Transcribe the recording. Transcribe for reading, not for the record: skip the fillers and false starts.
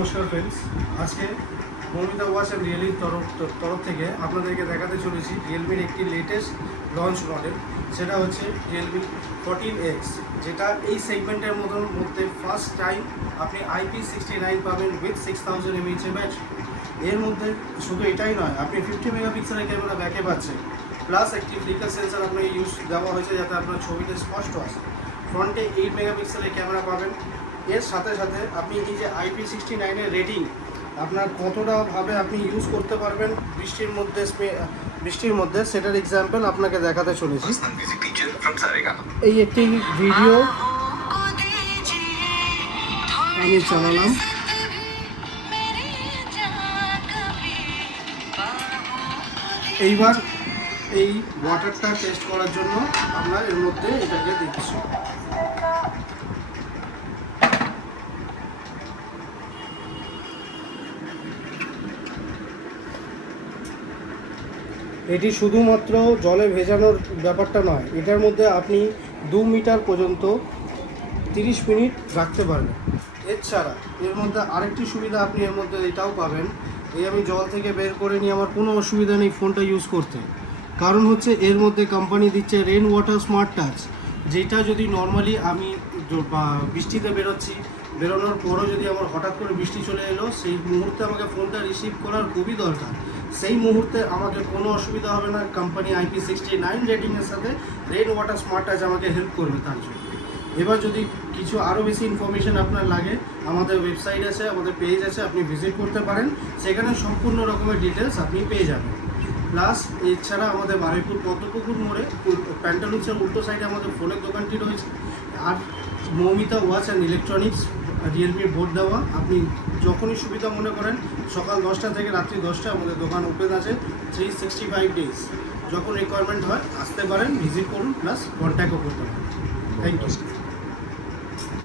নমস্কার ফ্রেন্ডস, আজকে Moumita watch and রিয়েলির তরফ থেকে আপনাদেরকে দেখাতে চলেছি রিয়েলমির একটি লেটেস্ট লঞ্চ মডেল। সেটা হচ্ছে রিয়েলমি 14X, যেটা এই সেগমেন্টের মধ্যে ফার্স্ট টাইম আপনি IP69 পাবেন উইথ 6000 mAh ব্যাটারি। এর মধ্যে শুধু এটাই নয়, আপনি 50 মেগাপিক্সেলের ক্যামেরা ব্যাকে পাচ্ছেন, প্লাস একটি ফ্লিকার সেন্সার আপনাকে ইউজ দেওয়া হয়েছে যাতে আপনার ছবিতে স্পষ্ট আসে। ফ্রন্টে 8 মেগাপিক্সেলের ক্যামেরা পাবেন। এর সাথে সাথে আপনি এই যে IP69 এর রেটিং আপনার কতটাভাবে আপনি ইউজ করতে পারবেন বৃষ্টির মধ্যে সেটার এক্সাম্পল আপনাকে দেখাতে চলেছি। এই একটি ভিডিও আমি চালালাম। এইবার এই ওয়াটারটা টেস্ট করার জন্য আমরা এর মধ্যে এটাকে দিচ্ছি। এটি শুধুমাত্র জলে ভেজানোর ব্যাপারটা নয়, এটার মধ্যে আপনি 2 মিটার পর্যন্ত 30 মিনিট রাখতে পারবেন। এছাড়া এর মধ্যে আরেকটি সুবিধা আপনি এর মধ্যে এটাও পাবেন, এই আমি জল থেকে বের করে নিয়ে আমার কোনো অসুবিধা নেই ফোনটা ইউজ করতে। কারণ হচ্ছে এর মধ্যে কোম্পানি দিচ্ছে রেন ওয়াটার স্মার্ট টাচ, যেটা যদি নর্মালি আমি বৃষ্টিতে বেরোনোর পরও যদি আমার হঠাৎ করে বৃষ্টি চলে এলো, সেই মুহূর্তে আমাকে ফোনটা রিসিভ করার খুবই দরকার। সেই মুহূর্তে আমাকে কোনো অসুবিধা হবে না, কোম্পানি IP69 রেটিংয়ের সাথে রেন ওয়াটার স্মার্ট টাচ আমাকে হেল্প করবে তার জন্য। এবার যদি কিছু আরও বেশি ইনফরমেশান আপনার লাগে, আমাদের ওয়েবসাইট আছে, আমাদের পেজ আছে, আপনি ভিজিট করতে পারেন, সেখানে সম্পূর্ণ রকমের ডিটেলস আপনি পেয়ে যাবেন। প্লাস এছাড়া আমাদের বারুইপুর পদ্মপুকুর মোড়ে প্যান্টালুন্সের উল্টো সাইডে আমাদের ফোনের দোকানটি রয়েছে। আর মৌমিতা ওয়াচ অ্যান্ড ইলেকট্রনিক্স রিয়েলমির বোর্ড দেওয়া, আপনি যখনই সুবিধা মনে করেন সকাল 10টা থেকে রাত্রি 10টা আমাদের দোকান ওপেন আছে 365 ডেজ। যখন রিকোয়ারমেন্ট হয় আসতে পারেন, ভিজিট করুন, প্লাস কন্ট্যাক্টও করতে পারেন। Thank you.